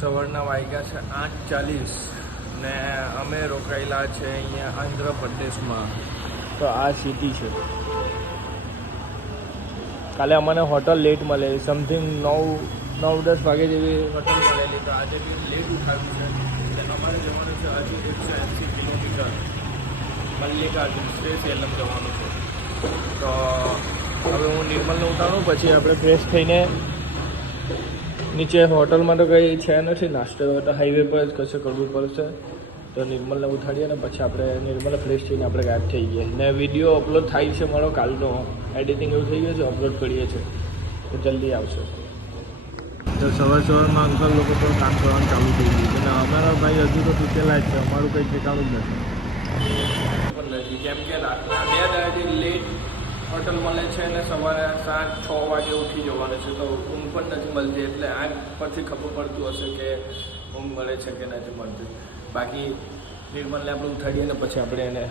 સવારના વાગ્યા છે 8:40 ને અમે રોકાયેલા છે અહીંયા આંધ્રપ્રદેશમાં. તો આ સિટી છે. કાલે અમને હોટલ લેટ મળેલી, સમથિંગ 9-10 વાગે જેવી હોટલ મળેલી. તો આજે બી લેટ ઉઠાવ્યું છે એટલે અમારે જવાનું છે હજુ 180 કિલોમીટર મલ્લિકાર્જુન શ્રી સેલમ જવાનું છે. તો હવે હું નિર્મલને ઉતારું, પછી આપણે ફ્રેશ થઈને નીચે હોટલમાં તો કંઈ છે નથી નાસ્તો, તો હાઈવે પર જ કશે કરવું પડશે. તો નિર્મલને ઉઠાડીએ ને પછી આપણે નિર્મલને ફ્રેશ થઈને આપણે ગાયબ થઈ ગઈએ. ને વિડીયો અપલોડ થાય છે મારો કાલનો, એડિટિંગ એવું થઈ ગયું છે, અપલોડ કરીએ છીએ તો જલ્દી આવશે. તો સવારમાં અંકલ લોકો તો કામ કરવાનું ચાલુ થઈ ગયું છે ને અમારા ભાઈ હજુ તો તૂટેલા જ છે. અમારું કંઈ ઠેકાણું જ નથી. કેમ કે રાતના 2 દાડાથી લેટ હોટલ મળે છે અને સવારે 7-6 વાગે ઉઠી જવાનું છે. તો ઊંઘ પણ નથી મળતી, એટલે આગ પરથી ખબર પડતું હશે કે ઊંઘ મળે છે કે નથી મળતી. બાકી નિર્મલને આપણે ઉઠાડીએ ને પછી આપણે એને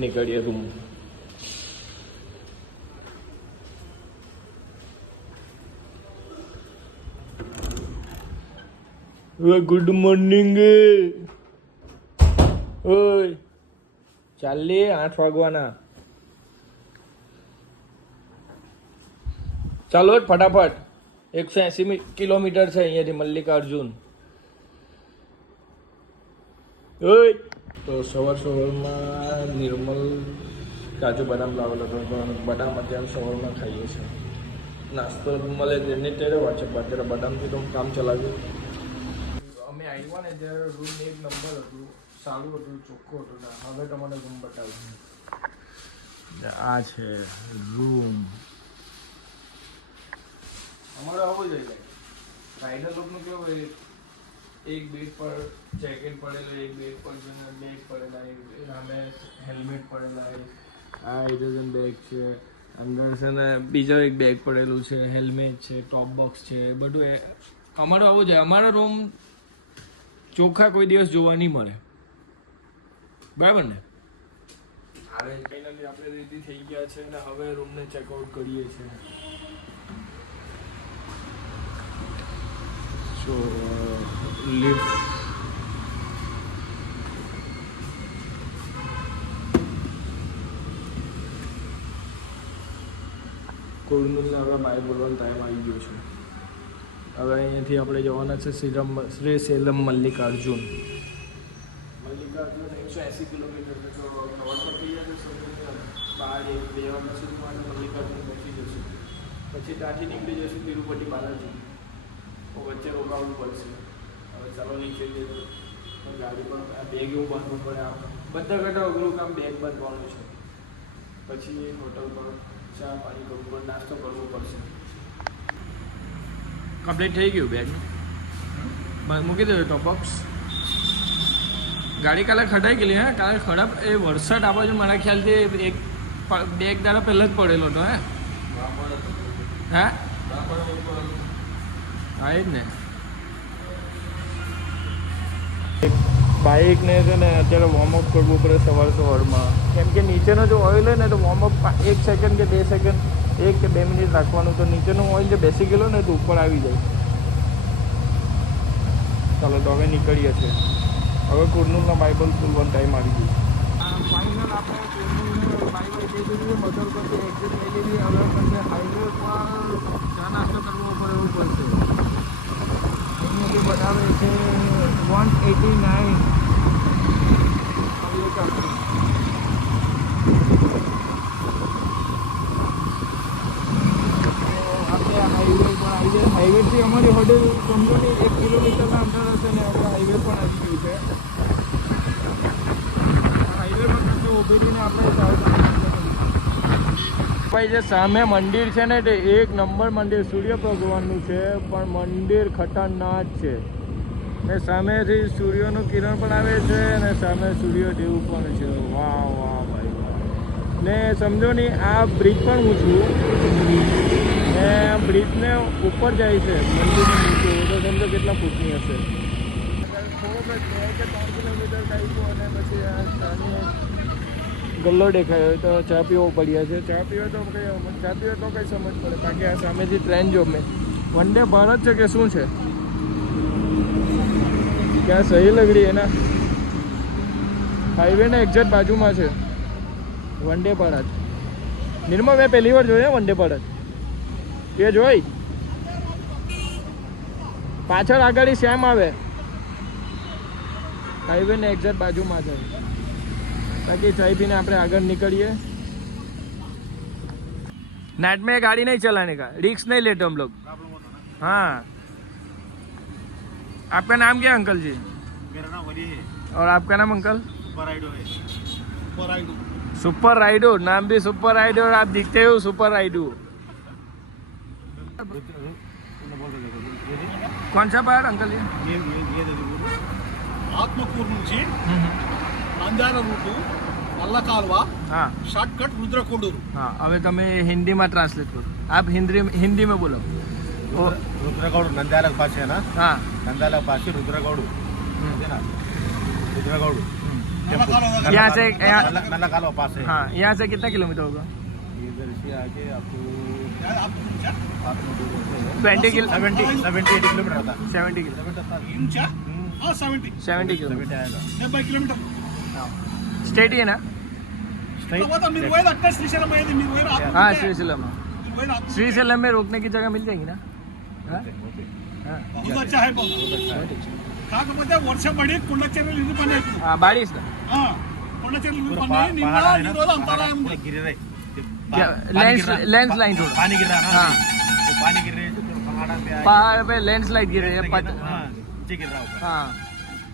નીકળીએ રૂમ. Good morning. ઓય ચાલીએ, 8 વાગવાના. ચાલો ફટાફટ. 180 કિલોમીટર છે અહીંયાથી મલ્લિકાર્જુન. ઓય તો સવારમાં નિર્મલ કાજુ બદામ લાવેલો હતો, પણ બદામ અત્યારે સવારમાં ખાઈએ છીએ. નાસ્તો મળે જેની ત્યારે વાંચે, અત્યારે બદામથી તો કામ ચલાવ્યું. અમે આવ્યા ને ત્યારે રૂમ 1 નંબર હતું, સારું હતું, ચોખ્ખું હતું. ને હવે તમને રૂમ બતાવું. આ છે રૂમ. અમારે આવું જોઈએ. રાઇડર લોકોનું કેવું હોય, એક બેડ પર જેકેટ પડેલું, એક બેડ પર બેગ પડેલા, સામે હેલ્મેટ પડેલા, આ હાઇડ્રોજન બેગ છે, અંદર છે ને બીજો એક બેગ પડેલું છે, હેલ્મેટ છે, ટોપ બોક્સ છે, બધું. અમારો આવું જાય. અમારો રૂમ ચોખ્ખા કોઈ દિવસ જોવા નહીં મળે, બરાબર ને? હવે ફાઇનલી આપણે રેડી થઈ ગયા છે ને હવે રૂમને ચેકઆઉટ કરીએ છીએ. સો લિફ્ટ કોડનુલને હવે બહાર બોલવાનો ટાઈમ આવી ગયો છે. હવે અહીંયાથી આપણે જવાના છે શ્રી સેલમ મલ્લિકાર્જુન. 180 કિલોમીટર છે. તો કવર પર થઈ જશે, 12-2 વાગ્યા સુધીમાં મલ્લિકાર્જુન પહોંચી જશે. પછી ત્યાંથી નીકળી જશે તિરુપતિ બાલાજી. તો વચ્ચે રોકાવવું પડશે. હવે ચાલો નીચે જઈએ. ગાડી પણ બેગ એવું બાંધવું પડે. બધા કરતાં અઘરું કામ બેગ બાંધવાનું છે. પછી હોટલ પર ચા પાણી કરવું પડે, નાસ્તો કરવો પડશે. કમ્પ્લીટ થઈ ગયું બેગ. મૂકી દેજો ટોપ બોક્સ. ગાડી કાલે ખડાઈ ગયેલી. હે કાલે ખરાબ એ વરસાદ આ બાજુ મારા ખ્યાલથી બે એક દાડા પહેલાં જ પડેલો હતો. હા હા એ જ ને. બાઇકને છે ને અત્યારે વોર્મઅપ કરવું પડે સવારમાં. કેમ કે નીચેનો જો ઓઇલ હોય ને તો વોર્મઅપ 1 સેકન્ડ કે 2 સેકન્ડ 1 કે 2 મિનિટ રાખવાનું. તો નીચેનું ઓઇલ જે બેસી ગયેલો ને તો ઉપર આવી જાય. ચાલો તો હવે નીકળીએ છીએ. હવે કુર્નૂલના બાઇબલ ખોલવાનો ટાઈમ આવી ગયો. ફાઇનલ આપણે કુર્નૂલને બાઇબલ કહી દીધું. મધર પરથી એક્ઝિટ લઈ લીધી. હવે પછી હાઈવે પર ચા નાસ્તો કરવો પડે એવું પડશે. અહીંયાથી બતાવે છે 189. હાઈવેથી અમારી હોટેલ સમજો ને 1 કિલોમીટરના અંતર હશે ને આપણે હાઈવે પણ આવી ગયું છે. હાઈવે પર પાસે ઊભી રહીને આપણે ભાઈ જે સામે મંદિર છે ને તે 1 નંબર મંદિર સૂર્ય ભગવાનનું છે, પણ મંદિર ખતરનાક છે. ને સામેથી સૂર્યનું કિરણ પણ આવે છે અને સામે સૂર્યદેવ પણ છે. વાહ વાહ ભાઈ વાહ. ને સમજો ને આ બ્રિજ પણ ઊંચું ને બ્રિજને ઉપર જાય છે મંદિરનું નીચે. તો સમજો કેટલા ફૂટની હશે. થોડોક 2 કે 3 કિલોમીટર કાઢ્યું અને પછી આ ચાની ગલ્લો દેખાયો હોય તો ચા પીવો પડ્યા છે. ચા પીવો તો કંઈ સમજ પડે. બાકી આ સામેથી ટ્રેન જો મેં વંદે ભારત છે કે શું છે क्या सही लग रही है ना. हाईवे ને એક્ઝેક્ટ બાજુમાં છે વંડેપાડા જ. નિર્મળ મેં પહેલી વાર જોયા વંડેપાડા એ જોઈ પાછળ આગળ શ્યામ આવે हाईवे ने एग्जैक्ट बाजू में जाए. बाकी चाय पीने આપણે આગળ નીકળીએ. नाइट में गाड़ी नहीं चलाने का, रिस्क नहीं लेते हम लोग. हाँ. आपका नाम क्या अंकल जी? मेरा नाम वली है. और आपका नाम अंकल? सुपर राइडो है. सुपर राइडो. सुपर राइडो, नाम भी सुपर राइडो और आप दिखते हो सुपर राइडो. कौन सा पहाड़ अंकल जी? ये ఆత్మకూరు నుంచి నంద్యాల రూటు నల్ల కాల్వ हाँ షార్ట్ కట్ రుద్రకొండూరు. हाँ હવે તમે હિન્દીમાં ટ્રાન્સલેટ કરો. आप हिंदी में बोलो. రుద్రగౌడు నంద్యాల పాస్ है ना. हाँ నంద్యాల పాస్ రుద్రగౌడు है ना. రుద్రగౌడు यहाँ से नल्ला कालवा पास है. हाँ यहाँ से कितना किलोमीटर होगा? इधर से आके आपको 20 किलो 70-80 किलोमीटर होता. 70 किलो 70 किलो 70 किलोमीटर. स्टेट ही है ना. हाँ श्रीशैलम. श्रीशैलम में रोकने की जगह मिल जाएगी ना. हाँ? हाँ. बहुत अच्छा है. కాకపోతే వర్షం పడి కుండ చెరువులు ఇల్లు పని అవుతుంది. हाँ बारिश ना. కుండ చెరువులు ఇల్లు పని నిన్న ఈ రోజు అంతరాయం ఉంది. लैंडस्लाइड थोड़ा पानी गिर रहा है ना. हाँ तो पानी गिर रहे हैं तो पहाड़ पे पहाड़ पे लैंडस्लाइड गिर रही है. नीचे गिर रहा होगा. हाँ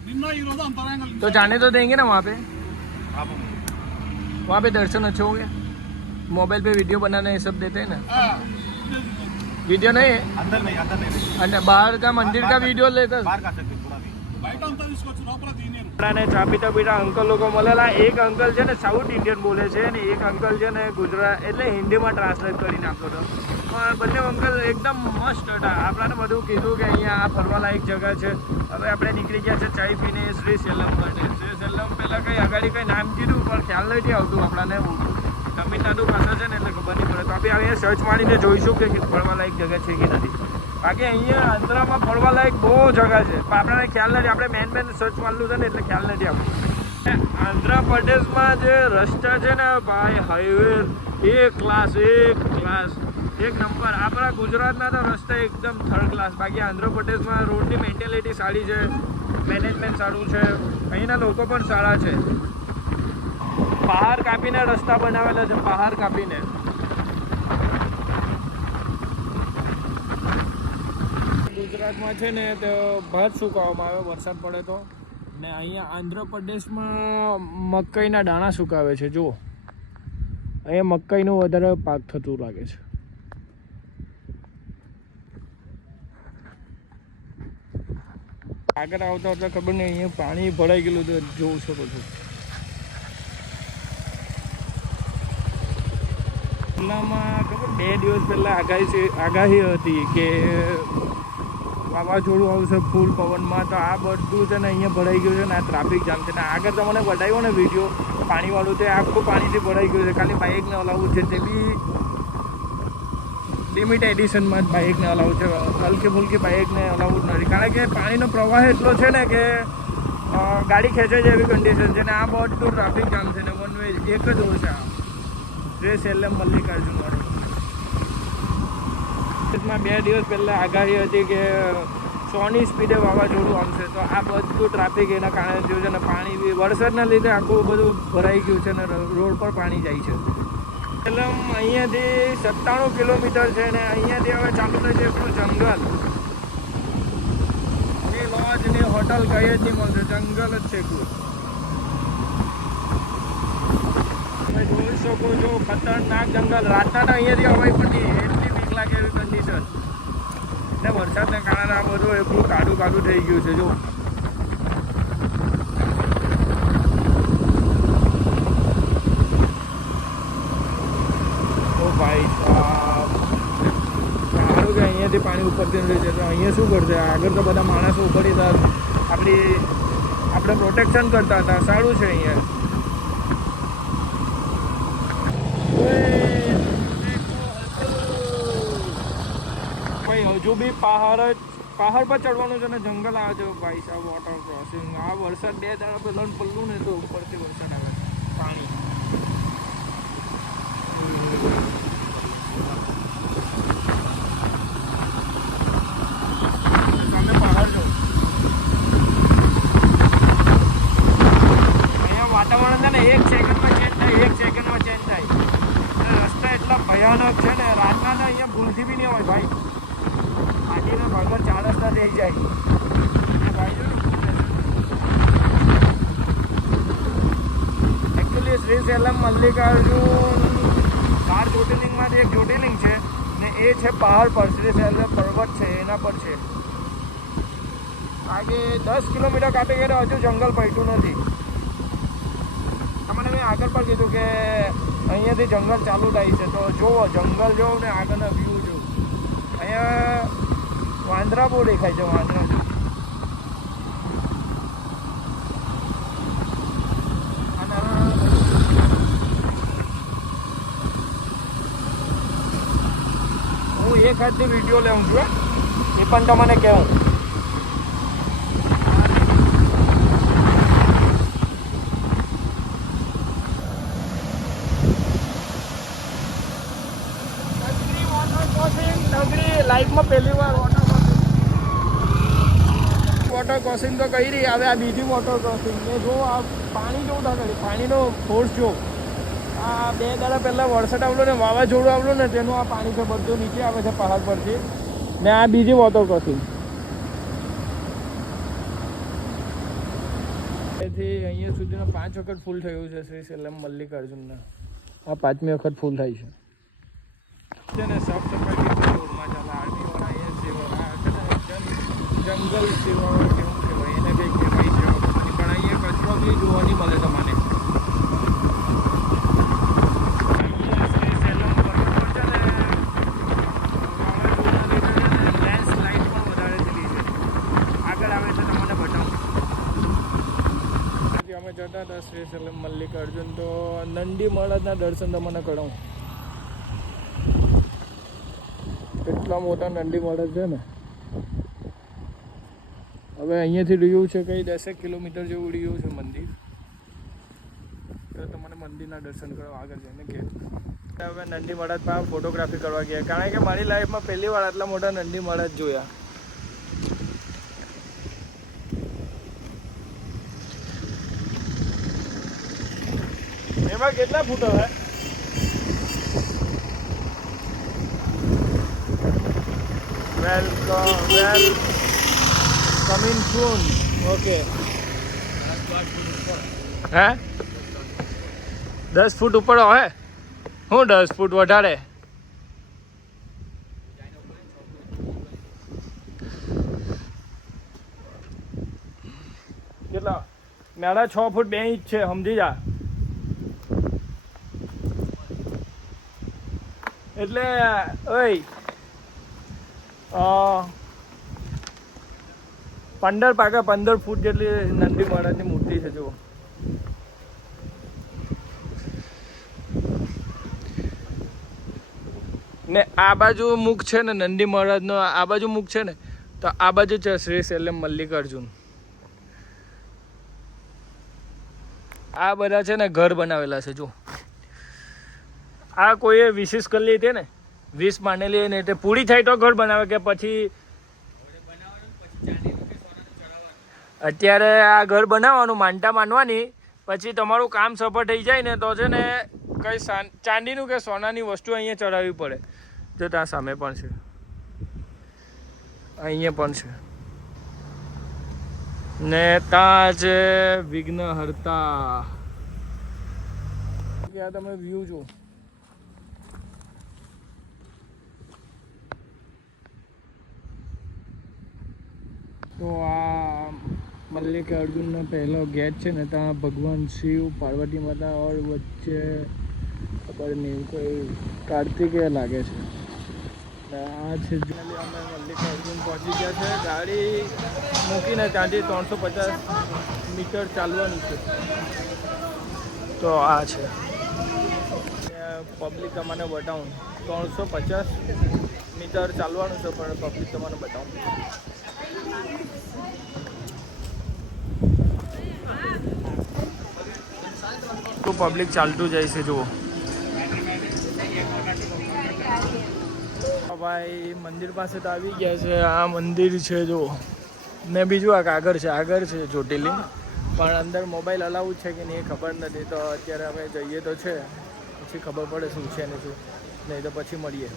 నిన్న ఈ రోజు అంతరాయం కలిగింది. तो जाने तो देंगे ना वहाँ पे. आप वहाँ पे दर्शन अच्छे होंगे. मोबाइल पे वीडियो बनाने ये सब देते हैं ना. वीडियो नहीं है अंदर नहीं अंदर बाहर का मंदिर का वीडियो लेता. बाहर का सकते थोड़ा भी. బయట అంతా తీసుకోవచ్చు లోపల తీనేరు. ને ચા પીતા પીતા અંકલ લોકો મળેલા. એક અંકલ છે ને સાઉથ ઇન્ડિયન બોલે છે અને એક અંકલ છે ને ગુજરાત એટલે હિન્દીમાં ટ્રાન્સલેટ કરીને આપતો હતો. પણ બંને અંકલ એકદમ મસ્ત હતા. આપણાને બધું કીધું કે અહીંયા આ ફરવાલાયક જગ્યા છે. હવે આપણે નીકળી ગયા છે ચાય પીને શ્રીશૈલમ માટે. શ્રીશૈલમ પહેલાં કંઈ આગળ કંઈ નામ કીધું પણ ખ્યાલ નથી આવતું આપણાને. તમિલનાડુ પાસે છે ને એટલે ખબર નહીં પડે. તો આપણે અહીંયા સર્ચ મારીને જોઈશું કે ફરવાલાયક જગ્યા છે કે નથી. બાકી અહીંયા આંધ્રામાં ફરવાલાયક બહુ જગ્યા છે પણ આપણને ખ્યાલ નથી. આપણે મેન સર્ચ મારેલું છે ને એટલે ખ્યાલ નથી આપણને. આંધ્રપ્રદેશમાં જે રસ્તા છે ને ભાઈ હાઈવે એક ક્લાસ એક નંબર. આપણા ગુજરાતના તો રસ્તા એકદમ થર્ડ ક્લાસ. બાકી આંધ્રપ્રદેશમાં રોડની મેન્ટેલિટી સારી છે, મેનેજમેન્ટ સારું છે, અહીંના લોકો પણ સારા છે. પહાડ કાપીને રસ્તા બનાવેલા છે, પહાડ કાપીને. ગુજરાતમાં છે ને તો ભાત સુકાવવામાં આવે વરસાદ પડે તો. ને અહીંયા આંધ્રપ્રદેશમાં મકાઈના દાણા સુકાવે છે. જુઓ અહીંયા મકાઈનું વધારે પાક થતું લાગે છે. આગળ આવતા આવતા ખબર નહીં અહીંયા પાણી ભરાઈ ગયેલું તો જોઉં શકો છો. જિલ્લામાં ખબર 2 દિવસ પહેલાં આગાહી હતી કે વાવાઝોડું આવશે ફૂલ પવનમાં. તો આ બધું છે ને અહીંયા ભરાઈ ગયું છે ને આ ટ્રાફિક જામ છે. ને આગળ તમને બતાવ્યો ને વિડીયો પાણીવાળું તે આખું પાણીથી ભરાઈ ગયું છે. ખાલી બાઇકને હલાવવું છે તે બી લિમિટ એડિશનમાં જ બાઇકને હલાવવું છે. હલકી ફુલકી બાઇકને હલાવવું જ નથી. કારણ કે પાણીનો પ્રવાહ એટલો છે ને કે ગાડી ખેંચાઈ જાય એવી કન્ડિશન છે. ને આ બધું ટ્રાફિક જામ છે ને વન વે એક જ હોય છે. આ શ્રીશૈલમ મલ્લિકાર્જુન વાળું 2 દિવસ પહેલાં આગાહી હતી કે 100ની સ્પીડે વાવાઝોડું આવશે. તો આ બધું ટ્રાફિક એના કારણે થયું છે. ને પાણી બી વરસાદના લીધે આખું બધું ભરાઈ ગયું છે ને રોડ પર પાણી જાય છે. શ્રીશૈલમ અહીંયાથી 97 કિલોમીટર છે ને અહીંયાથી હવે ચાલુ થાય છે એટલું જંગલ. ની લોજ ની હોટલ કઈ જ નહીં મળશે, જંગલ જ છે એટલું. તમે જોઈ શકો છો ખતરનાક જંગલ. રાતના તો અહીંયાથી હવાઈ પટ્ટી એટલી બીક લાગે એવી કન્ડિશન. ને વરસાદના કારણે આ બધું એટલું કાદું થઈ ગયું છે. જો ઓ ભાઈ સારું કે અહીંયાથી પાણી ઉપરથી રહે છે. તો અહીંયા શું કરશે? આગળ તો બધા માણસો ઉપરી આપણે પ્રોટેક્શન કરતા હતા. સારું છે અહીંયા. ભાઈ હજુ બી પહાડ જ પહાડ પર ચડવાનું છે ને જંગલ આવે છે ભાઈ સાહેબ. Water crossing. આ વરસાદ 2 દાડા પહેલાં પડલું ને તો ઉપરથી વરસાદ આવે છે. પાણી સામે પહાડ જો. અહીંયા વાતાવરણ છે ને 1 સેકન્ડમાં ચેન્જ થાય, 1 સેકન્ડમાં ચેન્જ થાય. રસ્તા એટલા ભયાનક છે ને, રાતના તો અહીંયા ભૂલથી બી નહીં હોય ભાઈ. આજે તો ભગવાન 4 રસ્તા થઈ જાય. એકચ્યુઅલી શ્રી સેલમ મલ્લિકાર્જુન 4 જ્યોતિર્લિંગમાંથી એક જ્યોતિર્લિંગ છે ને એ છે પહાડ પર. શ્રી સેલમ પર્વત છે એના પર છે. આગે 10 કિલોમીટર કાપી ગયા હજુ જંગલ પહોંચ્યું નથી. તમને મેં આગળ પણ કીધું કે અહીંયાથી જંગલ ચાલુ થાય છે. તો જુઓ જંગલ જોવો ને આગળના વ્યૂ જો. અહીંયા વાંદરા બહુ દેખાય છે. વાંદરા હું એક હાથની વિડીયો લેવું છું એ પણ તમને કહેવું. લાઈફમાં પહેલી વાર વોટર ક્રોસિંગ તો કરી રહી. હવે આ બીજી વોટર ક્રોસિંગ ને જો આ પાણી જેવું થાય. પાણીનો ફોર્સ જો. આ 2 દાડા પહેલાં વરસાદ આવેલો ને વાવાઝોડું આવેલું ને તેનું આ પાણી છે બધું નીચે આવે છે પહાડ પરથી. ને આ બીજી વોટર ક્રોસિંગ. એથી અહીંયા સુધીનો 5 વખત ફૂલ થયું છે શ્રી સેલમ મલ્લિકાર્જુનના. આ 5મી વખત ફૂલ થાય છે. ને સાફ સફાઈ રોડમાં ચાલે. આર્મીવાળા અહીંયા સેવા જંગલ સેવા કેવું કહેવાય એને કંઈ કહેવાય છે પણ અહીંયા કચરો બી જોવા નહીં મળે તમને. લેન્ડસ્લાઇડ પણ વધારે થયેલી છે. આગળ આવે છે તમને બતાવું. અમે જતા હતા શ્રી સેલમ મલ્લિકાર્જુન તો નંદી મહારાજના દર્શન તમને કરાવું. એટલા મોટા નંદી મહારાજ છે ને. હવે અહીંયાથી રહ્યું છે કંઈ 10 કિલોમીટર જેવું રહ્યું છે મંદિર. તો તમને મંદિરના દર્શન કરવા આગળ જઈને કે હવે નંદી મહારાજ પાસે ફોટોગ્રાફી કરવા ગયા. કારણ કે મારી લાઈફમાં પહેલી વાર આટલા મોટા નંદી મહારાજ જોયા. એમાં કેટલા ફૂટ હવે? કમિંગ સૂન. ઓકે. હે 10 ફૂટ ઉપર હોય. હું 10 ફૂટ વધારે. કેટલા? મેળા 6 ફૂટ 2 ઇંચ છે સમજી જા. એટલે ઓય 15 ફૂટ જેટલી નંદી મહારાજની મૂર્તિ છે જુઓ. ને આ બાજુ મુખ છે ને નંદી મહારાજનો. આ બાજુ મુખ છે ને તો આ બાજુ છે શ્રી સેલમ મલ્લિકાર્જુન. આ બધા છે ને ઘર બનાવેલા છે જો. આ કોઈએ વિશેષ કરી હતી ને 20 માનેલી ને તે પૂરી થાય તો ઘર બનાવે કે પછી અત્યારે આ ઘર બનાવવાનું માનતા માનવાની પછી તમારું કામ સફળ થઈ જાય ને તો છે ને કંઈ ચાંદીનું કે સોનાની વસ્તુ અહીંયા ચડાવવી પડે. જો ત્યાં સામે પણ છે, અહીંયા પણ છે ને ત્યાં છે વિઘ્નહર્તા. આ તમે વ્યૂ જુઓ. તો આ મલ્લિકાર્જુનનો પહેલો ગેટ છે ને ત્યાં ભગવાન શિવ પાર્વતી માતા ઓર વચ્ચે ખબર નહીં કોઈ કાર્તિકેય લાગે છે. આ છે અમે મલ્લિકાર્જુન પહોંચી ગયા છે. ગાડી મૂકીને ત્યાંથી 350 મીટર ચાલવાનું છે. તો આ છે પબ્લિક તમને બતાવું. 350 મીટર ચાલવાનું છે પણ પબ્લિક તમને બતાવું. તો પબ્લિક ચાલતું જાય છે જુઓ. ભાઈ મંદિર પાસે તો આવી ગયા છે. આ મંદિર છે જુઓ. ને બીજું આગળ છે જ્યોતિર્લિંગ, પણ અંદર મોબાઈલ અલાઉડ છે કે નહીં એ ખબર નથી. તો અત્યારે અમે જઈએ તો છે, પછી ખબર પડે શું છે ને શું નહીં, તો પછી મળીએ.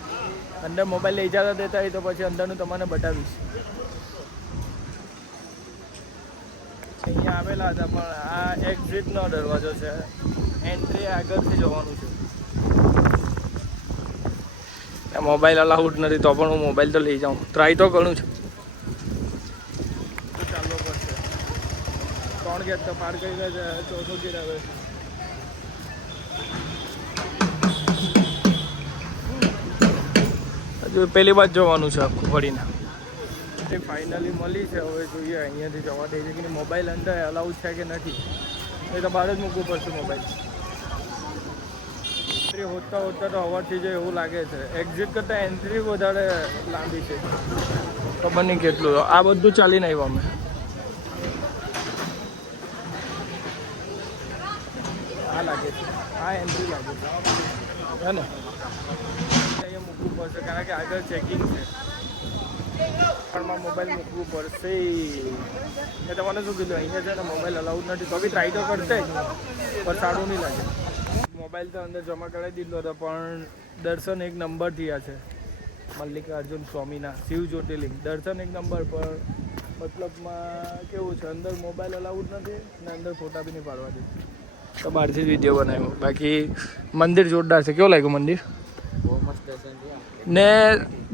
અંદર મોબાઈલ લઈ જતા દેતા હોય તો પછી અંદરનું તમને બતાવીશ. અહીંયા આવેલા હતા, પણ આ એક્ઝિટનો દરવાજો છે, એન્ટ્રી આગળથી જવાનું છે. મોબાઈલ અલાઉડ નથી તો પણ હું મોબાઈલ તો લઈ જાઉં, ટ્રાય તો કરું છું. તો ચાલવો પડશે. 3 ગેટ તો પાર કરીને ચોથો ગેટ આવે. હજુ પહેલી બાદ જવાનું છે આખું ફરીને. તે ફાઇનલી મળી છે. હવે જોઈએ અહીંયાથી જવા દે છે કે મોબાઈલ અંદર અલાઉડ છે કે નથી. એ તો બહાર જ મૂકવું પડશે મોબાઈલ. એન્ટ્રી હોતા તો હવાથી જાય એવું લાગે છે. એક્ઝિટ કરતાં એન્ટ્રી વધારે લાંબી છે. ખબર નહીં કેટલું. આ બધું ચાલીને આવ્યું અમે. આ લાગે છે, આ એન્ટ્રી લાગે છે હે ને. અહીંયા મૂકવું પડશે કારણ કે આગળ ચેકિંગ છે. પણ મોબાઈલ મૂકવું પડશે. મેં તમને શું કીધું, અહીંયા છે ને મોબાઈલ અલાઉડ નથી. તો બી ટ્રાય તો કરશે જ, પણ સારું નહીં લાગે. મોબાઈલ તો અંદર જમા કરાવી દીધો હતો, પણ દર્શન 1 નંબર થયા છે મલ્લિકાર્જુન સ્વામીના શિવ જ્યોતિર્લિંગ. દર્શન 1 નંબર, પર મતલબમાં કેવું છે, અંદર મોબાઈલ અલાઉડ નથી ને અંદર ફોટા બી નહીં પાડવા દે. તો બહારથી જ વિડીયો બનાવ્યો. બાકી મંદિર જોરદાર છે. કેવું લાગ્યું મંદિર? બહુ મસ્ત ને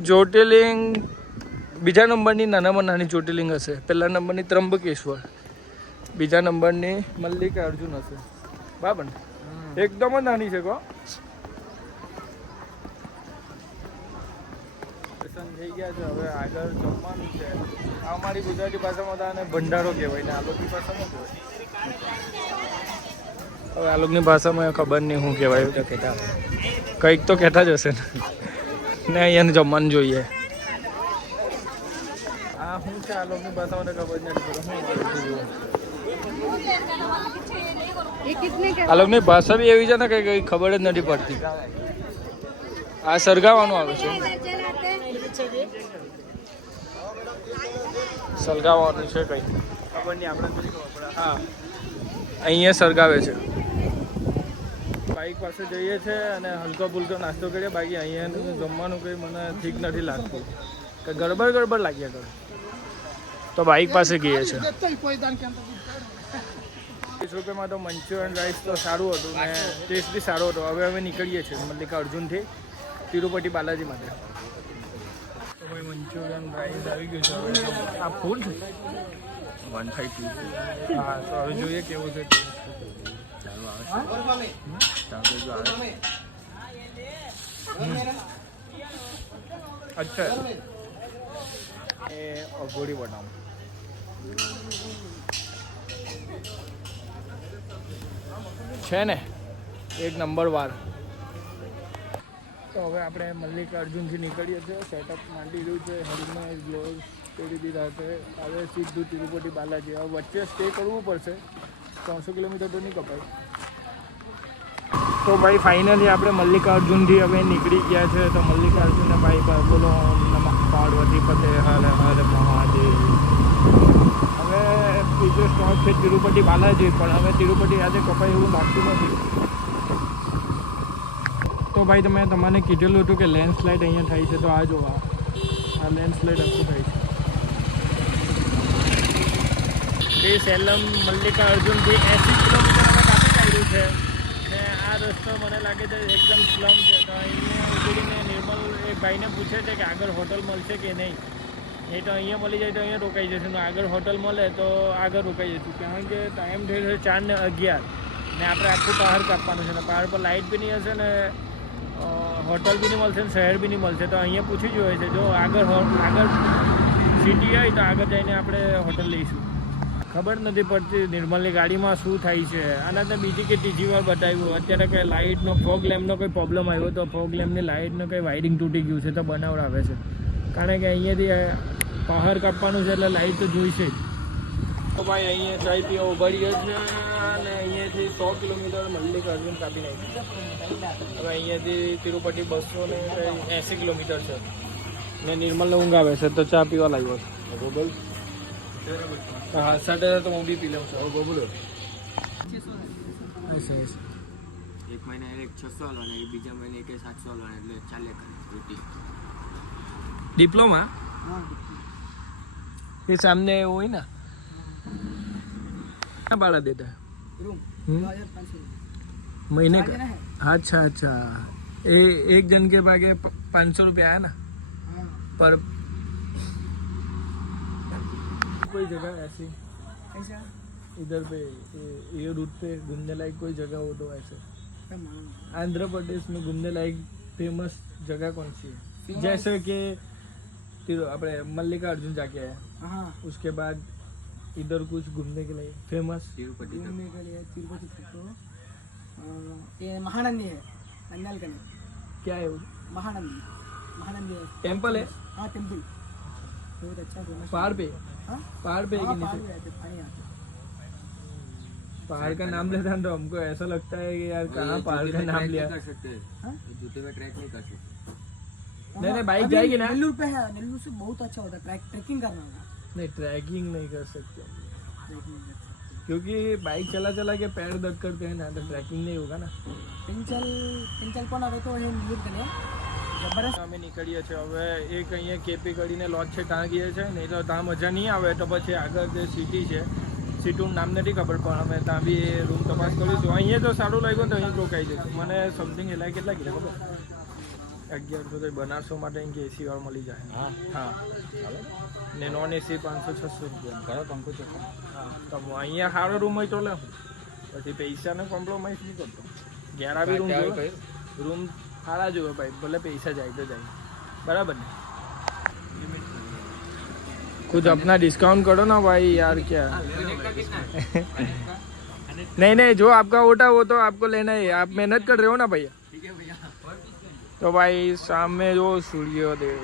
જ્યોતિર્લિંગ બીજા નંબરની નાનામાં નાની જ્યોતિર્લિંગ હશે. પહેલા નંબરની ત્રંબકેશ્વર, બીજા નંબરની મલ્લિકાર્જુન હશે. બરાબર ને? એકદમ જ નાની છે. દર્શન થઈ ગયા છે. હવે આગળ જમવાનું છે. આ અમારી ગુજરાતી ભાષામાં તો આને ભંડારો કહેવાય ને આ લોકોની ભાષામાં કહેવાય. હવે આ લોકોની ભાષામાં ખબર નહીં શું કહેવાય. તો કહેતા કંઈક તો કહેતા જ હશે ને અહીંયાને જમવાનું જોઈએ. આ શું છે આ લોકોની ભાષામાં ખબર નથી. આ લોકોની ભાષા બી એવી છે ને કંઈ ખબર જ નથી પડતી. આ સળગાવવાનું આવે છે. સળગાવવાનું છે કંઈ ખબર નહીં. આપણે નથી ખબર પડે. હા, અહીંયા સળગાવે છે. બાઈક પાસે જઈએ છે અને હલકો ફુલકો નાસ્તો કરીએ. બાકી અહીંયા જમવાનું કંઈ મને ઠીક નથી લાગતું, કે ગડબડ લાગ્યા કરે. તો બાઈક પાસે ગઈએ છે. 20 રૂપિયામાં તો મંચુરિયન રાઈસ તો સારું હતું ને ટેસ્ટ બી સારો હતો. હવે અમે નીકળીએ છીએ મલ્લિકાર્જુનથી તિરુપતિ બાલાજી માટે. તો ભાઈ મંચુરિયન રાઈસ આવી ગયું છે. હવે આ ફૂલ છે 150. હા, તો હવે જોઈએ કેવું છે. અચ્છા, એ અઘોડી બનાવું છે ને 1 નંબર વાર. તો હવે આપણે મલ્લિકાર્જુનથી નીકળીએ છીએ. સેટઅપ માંડી રહ્યું છે. હેલ્મેટ ગ્લોવ્સ પહેરી દીધા છે. હવે સીધું તિરુપતિ બાલાજી. હવે વચ્ચે સ્ટે કરવું પડશે. 300 કિલોમીટર તો નહીં કપાય. તો ભાઈ ફાઇનલી આપણે મલ્લિકાર્જુનથી હવે નીકળી ગયા છે. તો મલ્લિકાર્જુનને ભાઈ બોલો નમઃ પાર્વતી પતે હર હર મહાદેવ. હવે બીજો સ્ટોપ છે તિરુપતિ બાલાજી, પણ હવે તિરુપતિ આજે કપાય એવું લાગતું નથી. તો ભાઈ તમને કીધેલું હતું કે લેન્ડસ્લાઇડ અહીંયા થાય છે. તો આ જોવા આ લેન્ડસ્લાઇડ આખું થાય છે. તે સેલમ મલ્લિકાર્જુનથી 80 કિલોમીટર અમે કાપી કાઢ્યું છે. ને આ રસ્તો મને લાગે છે એકદમ સ્લમ છે. તો અહીંયા ઉતરીને નિર્મલ એક ભાઈને પૂછે છે કે આગળ હોટલ મળશે કે નહીં. નહીં તો અહીંયા મળી જાય તો અહીંયા રોકાઈ જશે. ને આગળ હોટલ મળે તો આગળ રોકાઈ જશું. કારણ કે ટાઈમ થઈ છે 4:11 ને આપણે આખું પહાડ કાપવાનું છે. ને પહાડ પર લાઇટ બી નહીં હશે ને હોટલ બી નહીં મળશે ને શહેર બી નહીં મળશે. તો અહીંયા પૂછી જોઈએ છે. જો આગળ સિટી હોય તો આગળ જઈને આપણે હોટલ લઈશું. ખબર નથી પડતી નિર્મલની ગાડીમાં શું થાય છે. આના તો બીજી કે ત્રીજી વાર બતાવ્યું. અત્યારે કંઈ લાઇટનો ફોગ લેમ્પનો કોઈ પ્રોબ્લેમ આવ્યો તો ફોગ લેમ્પની લાઇટનો કંઈ વાયરિંગ તૂટી ગયું છે તો બનાવડાવે છે. કારણ કે અહીંયાથી પહાડ કાપવાનું છે એટલે લાઈટ તો જોઈશે જ. તો ભાઈ અહીંયા ચાય પીવા ઉભા રહ્યા છે અને અહીંયાથી 100 કિલોમીટર મલ્લિકાર્જુન કાપી નાખ્યું. હવે અહીંયાથી તિરુપતિ 280 કિલોમીટર છે ને નિર્મલને ઊંઘ આવે છે તો ચા પીવા લાગ્યો છે. ગોગલ હા સાથે તો હું બી પી લઉં છું. ગોગલ એક મહિના એક 600 વાળો ને બીજા મહિને એક 700 વાળો એટલે ચાલે રૂટી. डिप्लोमा ये सामने वो है ना क्या भाड़ा देता है रूम 2500 महीने का? अच्छा अच्छा एक जन के भागे 500 रुपया है ना पर. कोई जगह ऐसी ऐसा इधर पे ये रूट पे घूमने लायक कोई जगह हो तो ऐसे आंध्र प्रदेश में घूमने लायक फेमस जगह कौन सी है? जैसे कि अपने मल्लिकार्जुन जाके आया, हाँ उसके बाद इधर कुछ घूमने के लिए फेमस तिरुपति घूमने के लिए तिरुपति तक तो ये महानंदी है नंदल का क्या है वो? महानंदी है टेम्पल है हाँ टेम्पल बहुत अच्छा फेमस. पहाड़ पे? हाँ पहाड़ पे है कि पहाड़ नीचे? पे आते पानी आते पहाड़ का नाम लेता है तो हमको ऐसा लगता है कि यार कहाँ पहाड़ का नाम लिया. कर सकते हैं जूते में ट्रैक नहीं कर सकते. नहीं बाइक जाएगी ना. नेल्लूर पे है नेल्लूर से बहुत अच्छा होता है ट्रैकिंग करना होगा. नहीं ट्रैकिंग नहीं कर सकते ट्रैकिंग कर सकते. क्योंकि बाइक चला के पैर दर्द करते हैं ना तो ट्रैकिंग नहीं होगा ना. પિંચલ પણ હવે તો એ નિવૃત્ત કરે જબરદસ્ત. અમે નીકળીએ છીએ હવે. એક અહીંયા કેપી કરીને લોજ છે ત્યાં ગઈએ છે. નહીં તો ત્યાં મજા નહીં આવે તો પછી આગળ જે સિટી છે સિટીનું નામ નથી ખબર પણ અમે ત્યાં બી રૂમ તપાસ કરીશું. અહીંયા તો સારું લાગ્યું ને તો અહીં રોકાઈ જઈશું. મને સમથિંગ એલા કેટલા કીધા ખબર 1100 તો બનારસો માટે અહીં એસી વાળો મળી જાય. હા હા ને નોન એસી 500-600 રૂપિયા ઘણા પંખો છે. હા તો અહીંયા સારો રૂમ હોય તો લે પછી પૈસાને કોમ્પ્રોમાઇઝ નહીં કરતો. ઘેરા બી રૂમ સારા જોવે ભાઈ ભલે પૈસા જાય તો જાય बराबर ने. कुछ अपना डिस्काउंट करो ना भाई यार. क्या नहीं नहीं जो आपका होता वो तो आपको लेना ही है. आप मेहनत कर रहे हो ना भैया. तो भाई सामने जो सूर्योदय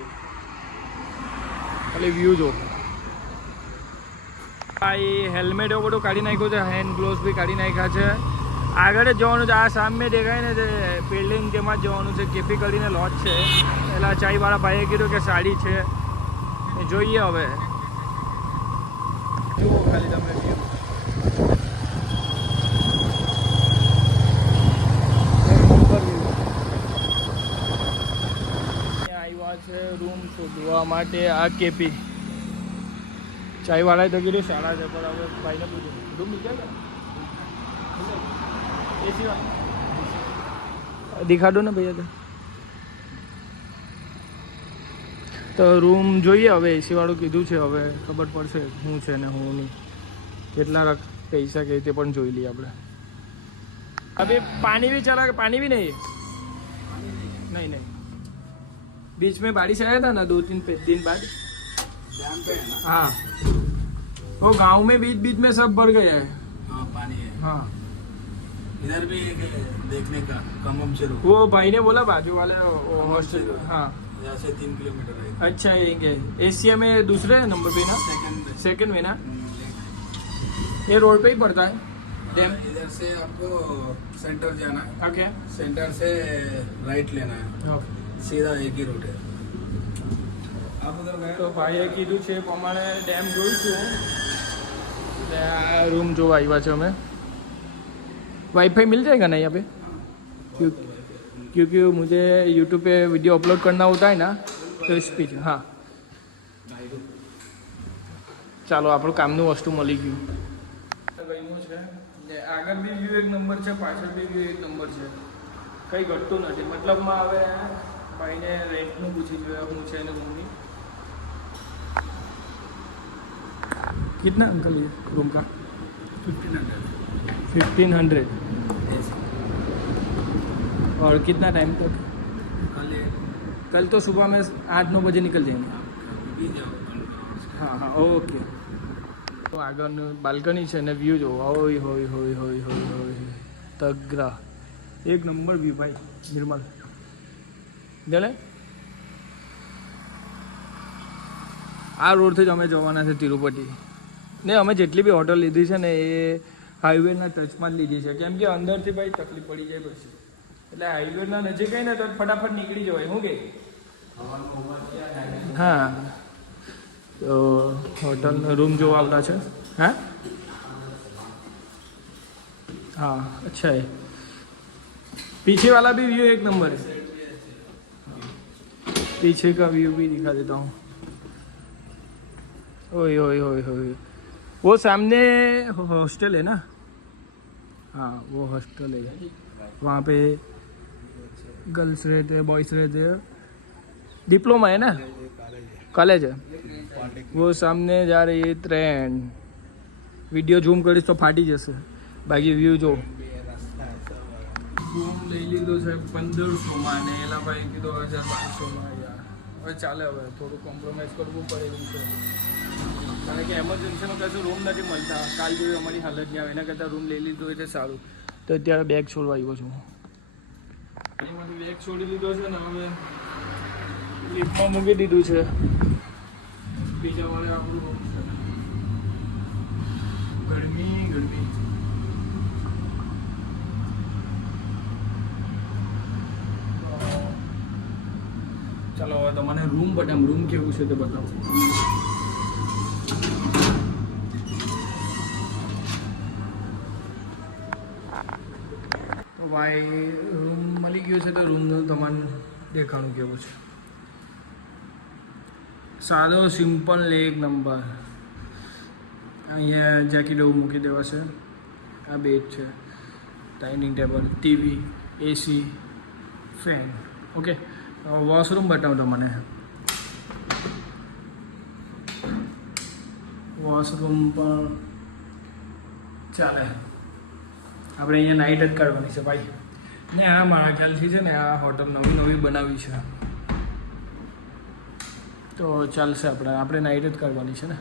खाली व्यू जो ભાઈ હેલ્મેટ એવું બધું કાઢી નાખ્યું છે. હેન્ડ ગ્લોવ્સ બી કાઢી નાખ્યા છે. આગળ જ જવાનું છે. આ સામે દેખાય ને જે બિલ્ડિંગ તેમાં જ જવાનું છે. કેપી કરીને લોજ છે. પેલા ચાયવાળા ભાઈએ કીધું કે સાડી છે એ જોઈએ હવે. જુઓ ખાલી તમે view. આવ્યા છે રૂમ શોધવા માટે. આ કેપી ચાયવાળાએ તો કીધું સારા છે પણ હવે ભાઈને પૂછ્યું રૂમ નીકળે એસી વાળા દેખાડો ને ભૈયા તો રૂમ જોઈએ હવે. એસી વાળું કીધું છે હવે ખબર પડશે શું છે ને શું નહીં. કેટલા પૈસા કે તે પણ જોઈ લઈએ આપણે. अभी पानी भी चला. पानी भी नहीं है. नहीं बीच में बारिश आया था ना 2-3 दिन बाद. हाँ वो गांव में बीच में सब भर गया है. हाँ पानी है. हाँ इधर भी देखने का कम से वो भाई ने बोला बाजू वाले हॉस्टल. हाँ यहाँ से 3 किलोमीटर है. अच्छा ये एशिया में दूसरे नंबर पे ना. सेकंड में ना. ये रोड पे ही पड़ता है डैम. इधर से आपको सेंटर जाना है. ओके सेंटर से राइट लेना है. ओके. सीधा एक ही रूट है. आप उधर गए તો ભાઈએ કીધું છે એ પ્રમાણે ડેમ જોઈશું. એટલે આ રૂમ જોવા આવ્યા છે અમે. वाईफाई मिल जाएगा ना यहाँ पे? क्योंकि मुझे यूट्यूब पे वीडियो अपलोड करना होता है ना तो इस पे. हाँ ચાલો આપણું કામનું વસ્તુ મળી ગયું. ગયું છે ને આગળ બી વ્યૂ એક નંબર છે, પાછળ બી વ્યૂ એક નંબર છે. કંઈ ઘટતું નથી. મતલબમાં હવે ભાઈને રેન્ટનું પૂછી જોયા હું છે ને હું નહીં. कितना अंकल ये रूम का? 1500. और कितना टाइम तक? कल तो सुबह में 8-9 बजे निकल जाएंगे. हाँ हाँ ओके. તો આગળનું બાલ્કની છે ને વ્યૂ જો હોય હોય હોય હોય હોય હોય તગરા એક નંબર વ્યૂ ભાઈ. નિર્મલ જલે આ રોડથી જ અમે જવાના છે તિરુપતિ. ને અમે જેટલી બી હોટલ લીધી છે ને એ હાઈવેના ટચમાં જ લીધી છે, કેમ કે અંદરથી ભાઈ તકલીફ પડી જાય પછી. એટલે હાઈવેના નજીક ગઈ ને તો ફટાફટ નીકળી જવાય. શું કે હા, તો હોટલનો રૂમ જોવા આવતા છે. હા हाँ अच्छा है, पीछे वाला भी व्यू एक नंबर है. पीछे का व्यू भी दिखा देता हूँ. ओए ओए ओए ओए, वो सामने हॉस्टल है ना. हाँ वो हॉस्टल है, वहाँ पे गर्ल्स रहते हैं, बॉयज़ रहते हैं. डिप्लोमा है ना, कॉलेज है. वो सामने जा रही है ट्रेन. वीडियो झूम કરીશ તો ફાટી જશે. બાકી વ્યૂ જો. રૂમ લઈ લીધો છે 1500માં અને એલા ભાઈ કીધો 1200માં. યાર હવે ચાલે, હવે થોડું કોમ્પ્રોમાઇઝ કરવું પડે એવું છે, કારણ કે એમરજન્સીમાં કશું રૂમ નથી મળતા. કાલ જેવી અમારી હાલત નહીં આવે, એના કરતાં રૂમ લઈ લીધો એટલે સારું. તો અત્યારે બેગ છોડવા આવ્યો છું. એમાંથી બેગ છોડી લીધો છે ને હવે લિફ્ટમાં મૂકી દીધું છે. બીજા વાળે આપણું રૂમ છે. ગરમી ગરમી. ચાલો હવે તમને રૂમ બતાવું, રૂમ કેવું છે તે બતાવું. તો ભાઈ રૂમ મળી ગયો છે, તો રૂમનું તમને દેખાણું કેવું છે. સાદો સિમ્પલ એક નંબર. અહીંયા જેકેટ એવું મૂકી દેવા છે. આ બેડ છે, ડાઇનિંગ ટેબલ, ટીવી, એસી, ફેન. ઓકે, વોશરૂમ બતાવો તમને. વોશરૂમ પણ ચાલે. આપણે અહીંયા નાઇટ જ કાઢવાની છે ભાઈ. ને આ મારા ખ્યાલથી છે ને આ હોટલ નવી નવી બનાવી છે, તો ચાલશે. આપણે નાઇટ જ કાઢવાની છે ને.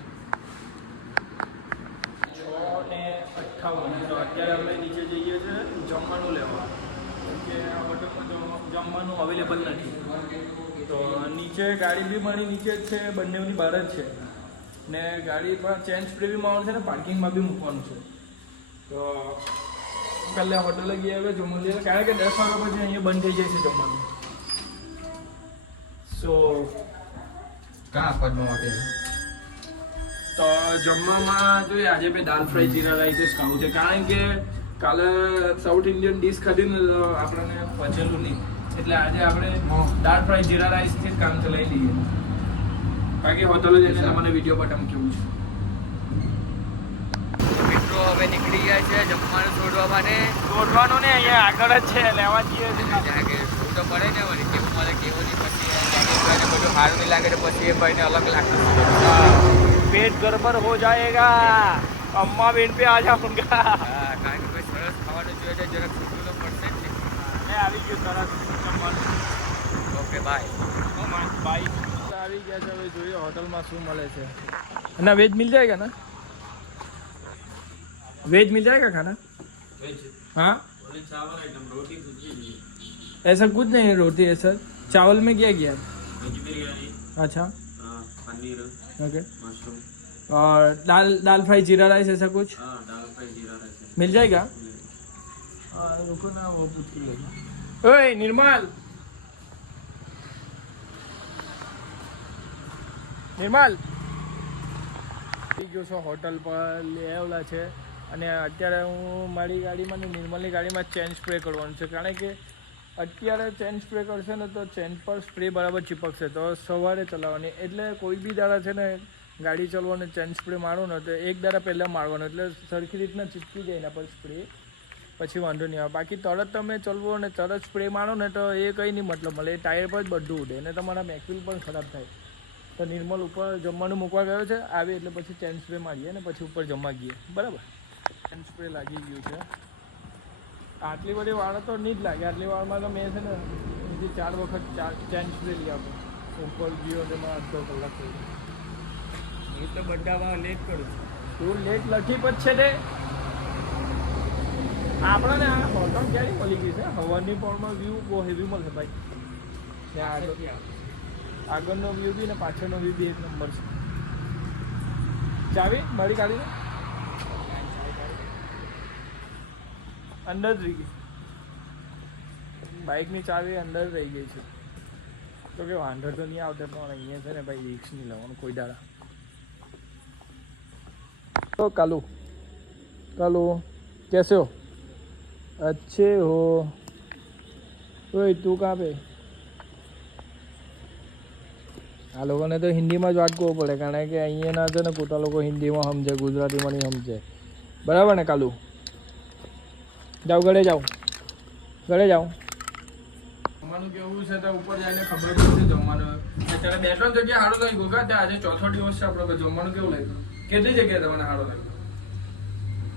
6:58. તો અત્યારે આપણે નીચે જઈએ છીએ જમવાનું લેવા, કે આ હોટલમાં જમવાનું અવેલેબલ નથી. તો નીચે ગાડી બી મારી નીચે જ છે, બંનેની બહાર જ છે. ને ગાડી પર ચેન્જ સ્પ્રે બી મારવાનું છે ને પાર્કિંગમાં બી મૂકવાનું છે. તો પહેલાં હોટલે ગયા હવે જમવાનું લઈએ, કારણ કે 10 વાગ્યા પછી અહીંયા બંધ થઈ જાય છે જમવાનું. સો ક્યાં આપવાનું માટે તો જમવામાં જોઈએ આજે મેં દાલ ફ્રાય જીરા રાઈસ જ ખાવું છે, કારણ કે કાલે સાઉથ ઇન્ડિયન ડીશ ખાધી ને તો આપણને પચેલું નહીં. એટલે આજે આપણે દાળ ફ્રાય જીરા રાઈસથી જ કામ ચલાવી લઈએ. બાકી હોટલો જઈને તમને વિડીયો બતાવું કેવું છે. મિત્રો હવે નીકળી ગયા છે જમવાનું છોડવા માટે. શોધવાનું ને અહીંયા આગળ જ છે, લેવા જઈએ જાગે શું તો પડે ને વળી, કેવું મળે કેવું નહીં. પછી જાગે બધું સારું નહીં લાગે તો પછી એ ભાઈને અલગ લાગશે. पेट गड़बड़ हो जाएगा, अम्मा बेन पे आ जाऊंगा. હા, કારણ કે ભાઈ સરસ ખાવાનું જોઈએ છે, જરાક છૂટવું તો પડશે જ ને. મેં આવી ગયો સરસ જમવાનું. Okay bye. બાય. આવી ગયા છે, હવે જોઈએ હોટલમાં શું મળે છે. ना वेज मिल जाएगा ना, वेज मिल जाएगा खाना. વેજ हाँ ચાવલ આઈટમ રોટી સબ્જી ऐसा कुछ नहीं है रोटी है सर. चावल में क्या किया? વેજ બિરયાની अच्छा પનીર ओके. મશરૂમ और दाल फ्राई जीरा राइस ऐसा कुछ દાલ ફ્રાય જીરા રાઈસ मिल जाएगा. रुको ना वो पूछ के लेगा. ओए निर्मल, निर्मल ગયો છો હોટલ પર લઈ આવેલા છે, અને અત્યારે હું મારી ગાડીમાં ને નિર્મલની ગાડીમાં ચેન સ્પ્રે કરવાનું છે, કારણ કે અત્યારે ચેન સ્પ્રે કરશે ને તો ચેન પર સ્પ્રે બરાબર ચીપકશે. તો સવારે ચલાવવાની, એટલે કોઈ બી દાડા છે ને ગાડી ચલાવવાની ચેન સ્પ્રે મારો ને તો એક દાડા પહેલાં મારવાનો, એટલે સરખી રીતના ચીપકી જાય એના પર સ્પ્રે, પછી વાંધો નહીં આવે. બાકી તરત તમે ચલવો ને તરત સ્પ્રે મારો ને તો એ કંઈ નહીં મતલબ મળે, એ ટાયર પર જ બધું ઉડે અને તમારા મેકવિલ પણ ખરાબ થાય. તો નિર્મલ ઉપર જમવાનું મૂકવા ગયો છે, આવે એટલે પછી ચેન સ્પ્રે મારીએ ને પછી ઉપર જમવા ગઈએ. બરાબર, ચેન સ્પ્રે લાગી ગયું છે. આટલી બધી વાળ તો નહીં જ લાગે, આટલી વાળમાં તો મેં છે ને બીજી 4 વખત ચેન સ્પ્રે લઈ આપો. ઉપર ગયો અને એમાં અડધો કલાક થઈ ગયો. હું તો બધામાં લેટ કરું છું. તું લેટ લખી જ છે તે. આપણને આ હોટલ ક્યારે મળી ગઈ છે, હવાની પોળમાં વ્યૂ બહુ હેવી મળશે ભાઈ. આગળનો વ્યૂ બી ને પાછળનો વ્યૂ બી એક નંબર છે. ચાવી મારી કાઢી દે અંદર જ રહી ગઈ બાઇકની ચાવી અંદર રહી ગઈ છે તો કે વાંધો તો નહીં આવતો પણ અહીંયા છે ને ભાઈ રિક્સ નહીં લેવાનું કોઈ દાડા तो कालू कालू कैसे हो अच्छे हो ओए તું कहाँ पे આ લોકોને તો હિન્દીમાં જ વાત કરવું પડે કારણ કે અહીંયાના છે ને કોટા લોકો હિન્દીમાં સમજે ગુજરાતીમાં નહીં સમજે બરાબર ને કાલુ જાઓ ઘરે જાઓ જમવાનું કેવું છે તો ઉપર જઈને ખબર પડશે જમવાનું અત્યારે 2-3 જગ્યાએ સારું લાગ્યું ગોગા ત્યાં આજે ચોથો દિવસ છે આપણે જમવાનું કેવું લાગ્યું કેટલી જગ્યાએ તમને સારું લાગ્યું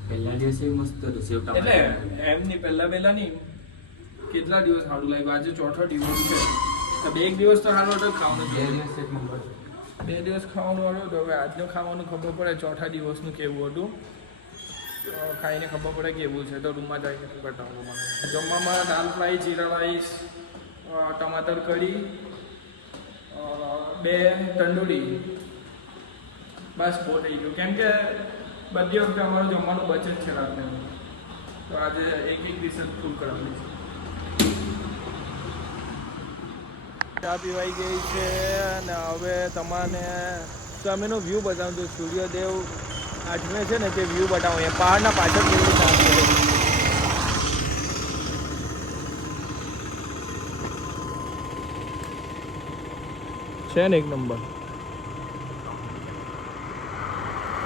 પહેલા દિવસે મસ્ત હતું સેવ એટલે એમ નહીં પહેલા નહીં કેટલા દિવસ સારું લાગ્યું આજે ચોથો દિવસ છે તો 2 દિવસ તો સારું હતું ખાવાનું 2 દિવસ એક નંબર 2 દિવસ ખાવાનું હતું તો હવે આજનું ખાવાનું ખબર પડે ચોથા દિવસનું કેવું હતું ખાઈને ખબર પડે કેવું છે તો રૂમમાં જઈને બતાવો મને જમવામાં દાલ ફ્રાય જીરા રાઈસ ટમાટર કઢી 2 તંદૂરી બસ બહુ થઈ ગયું કેમ કે બધી વખતે અમારું જમવાનું બચે જ છે રાતને તો આજે એક ડિશ ફૂલ કરાવી છે ચા પીવાઈ ગઈ છે અને હવે તમને સામેનો વ્યૂ બતાવું તો સૂર્યદેવ આઠમે છે ને તે વ્યૂ બતાવું એ પહાડના પાછળ જેવું છે ને એક નંબર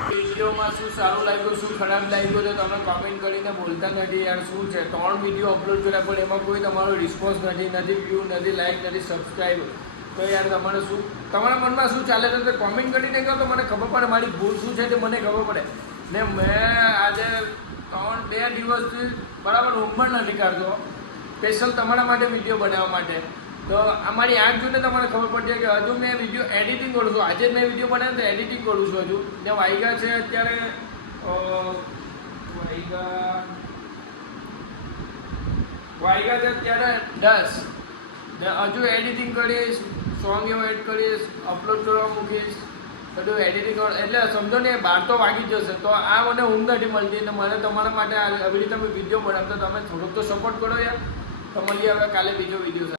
વિડીયોમાં શું સારું લાગ્યું શું ખરાબ લાગ્યું તો તમે કમેન્ટ કરીને બોલતા નથી યાર શું છે 3 વિડીયો અપલોડ કર્યા પણ એમાં કોઈ તમારો રિસ્પોન્સ નથી વ્યૂ નથી લાઈક નથી સબસ્ક્રાઈબ તો યાર તમારે શું તમારા મનમાં શું ચાલે છે તો કોમેન્ટ કરીને કહો તો મને ખબર પડે મારી ભૂલ શું છે તે મને ખબર પડે ને મેં આજે 2 દિવસથી બરાબર ઊંઘ પણ નથી કાઢતો સ્પેશિયલ તમારા માટે વિડીયો બનાવવા માટે તો અમારી આંખ જોઈને તમને ખબર પડશે કે હજુ મેં વિડીયો એડિટિંગ કરું છું આજે મેં વિડીયો બનાવ્યો તો એડિટિંગ કરું છું હજુ ને વાગ્યા છે અત્યારે વાગ્યા છે અત્યારે 10 ને હજુ એડિટિંગ કરીશ સોંગ એવો એડ કરીશ અપલોડ કરવા મૂકીશ બધું એડિટિંગ એટલે સમજો ને 12 તો વાગી જશે તો આ મને ઊંઘ નથી મળતી ને મને તમારા માટે આવી રીતે વિડીયો બનાવતો તમે થોડોક તો સપોર્ટ કરો યાર તો મળીએ હવે કાલે બીજો વિડીયો